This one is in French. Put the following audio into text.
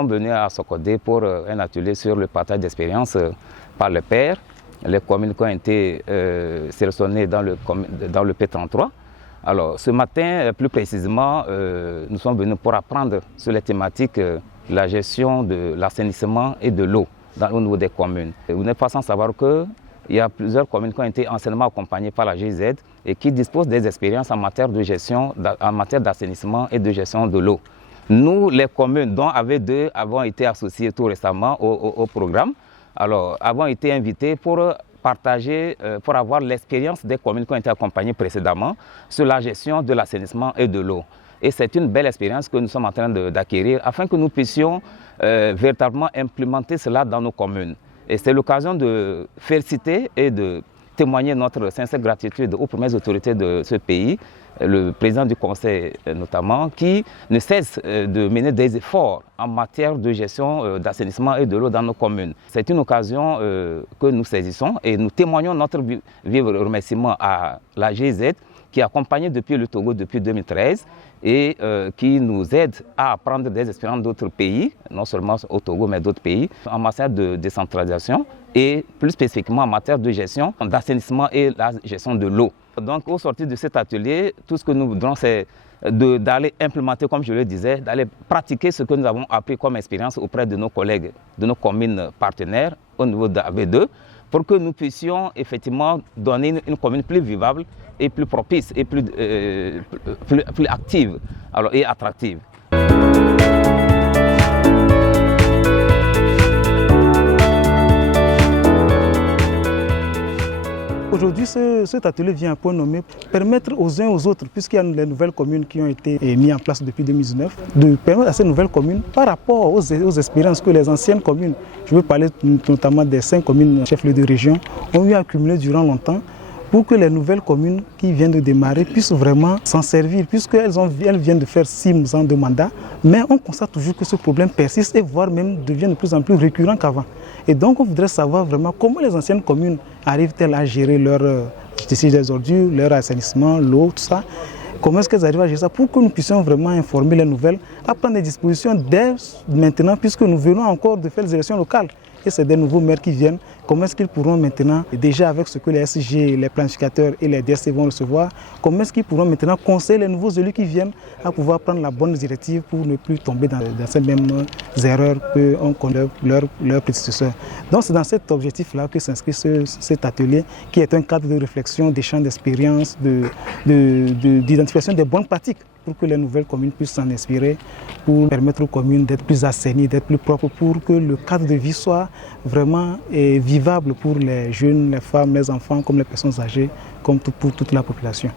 sommes venus à Sokodé pour un atelier sur le partage d'expérience par le pairs, les communes qui ont été sélectionnées dans le P33. Alors, ce matin, plus précisément, nous sommes venus pour apprendre sur les thématiques de la gestion de l'assainissement et de l'eau au niveau des communes. Vous n'êtes pas sans savoir qu'il y a plusieurs communes qui ont été anciennement accompagnées par la GIZ et qui disposent des expériences en matière de gestion, en matière d'assainissement et de gestion de l'eau. Nous, les communes dont AV2 avons été associées tout récemment au programme, alors avons été invités pour partager, pour avoir l'expérience des communes qui ont été accompagnées précédemment sur la gestion de l'assainissement et de l'eau. Et c'est une belle expérience que nous sommes en train d'acquérir afin que nous puissions véritablement implémenter cela dans nos communes. Et c'est l'occasion de féliciter et de témoigner notre sincère gratitude aux premières autorités de ce pays, le président du conseil notamment, qui ne cesse de mener des efforts en matière de gestion d'assainissement et de l'eau dans nos communes. C'est une occasion que nous saisissons et nous témoignons notre vif remerciement à la GIZ qui est accompagnée depuis le Togo depuis 2013 et qui nous aide à apprendre des expériences d'autres pays, non seulement au Togo mais d'autres pays, en matière de décentralisation et plus spécifiquement en matière de gestion d'assainissement et la gestion de l'eau. Donc au sortir de cet atelier, tout ce que nous voudrons c'est d'aller implémenter, comme je le disais, d'aller pratiquer ce que nous avons appris comme expérience auprès de nos collègues, de nos communes partenaires au niveau de AV2, pour que nous puissions effectivement donner une commune plus vivable et plus propice et plus active et attractive. Aujourd'hui, cet atelier vient à point nommé permettre aux uns aux autres, puisqu'il y a les nouvelles communes qui ont été mises en place depuis 2019, de permettre à ces nouvelles communes, par rapport aux expériences que les anciennes communes, je veux parler notamment des 5 communes chefs-lieux de région, ont eu accumulé durant longtemps, pour que les nouvelles communes qui viennent de démarrer puissent vraiment s'en servir, puisqu'elles viennent de faire 6 ans de mandat, mais on constate toujours que ce problème persiste et voire même devient de plus en plus récurrent qu'avant. Et donc on voudrait savoir vraiment comment les anciennes communes arrivent-elles à gérer leur gestion des ordures, leur assainissement, l'eau, tout ça. Comment est-ce qu'elles arrivent à gérer ça pour que nous puissions vraiment informer les nouvelles, à prendre des dispositions dès maintenant, puisque nous venons encore de faire les élections locales. Et c'est des nouveaux maires qui viennent, comment est-ce qu'ils pourront maintenant, déjà avec ce que les SG, les planificateurs et les DSC vont recevoir, comment est-ce qu'ils pourront maintenant conseiller les nouveaux élus qui viennent à pouvoir prendre la bonne directive pour ne plus tomber dans ces mêmes erreurs qu'ont connu leurs prédécesseurs. Donc c'est dans cet objectif-là que s'inscrit cet atelier qui est un cadre de réflexion, d'échange d'expériences, d'identification des bonnes pratiques pour que les nouvelles communes puissent s'en inspirer, pour permettre aux communes d'être plus assainies, d'être plus propres, pour que le cadre de vie soit vraiment vivable pour les jeunes, les femmes, les enfants, comme les personnes âgées, comme pour toute la population.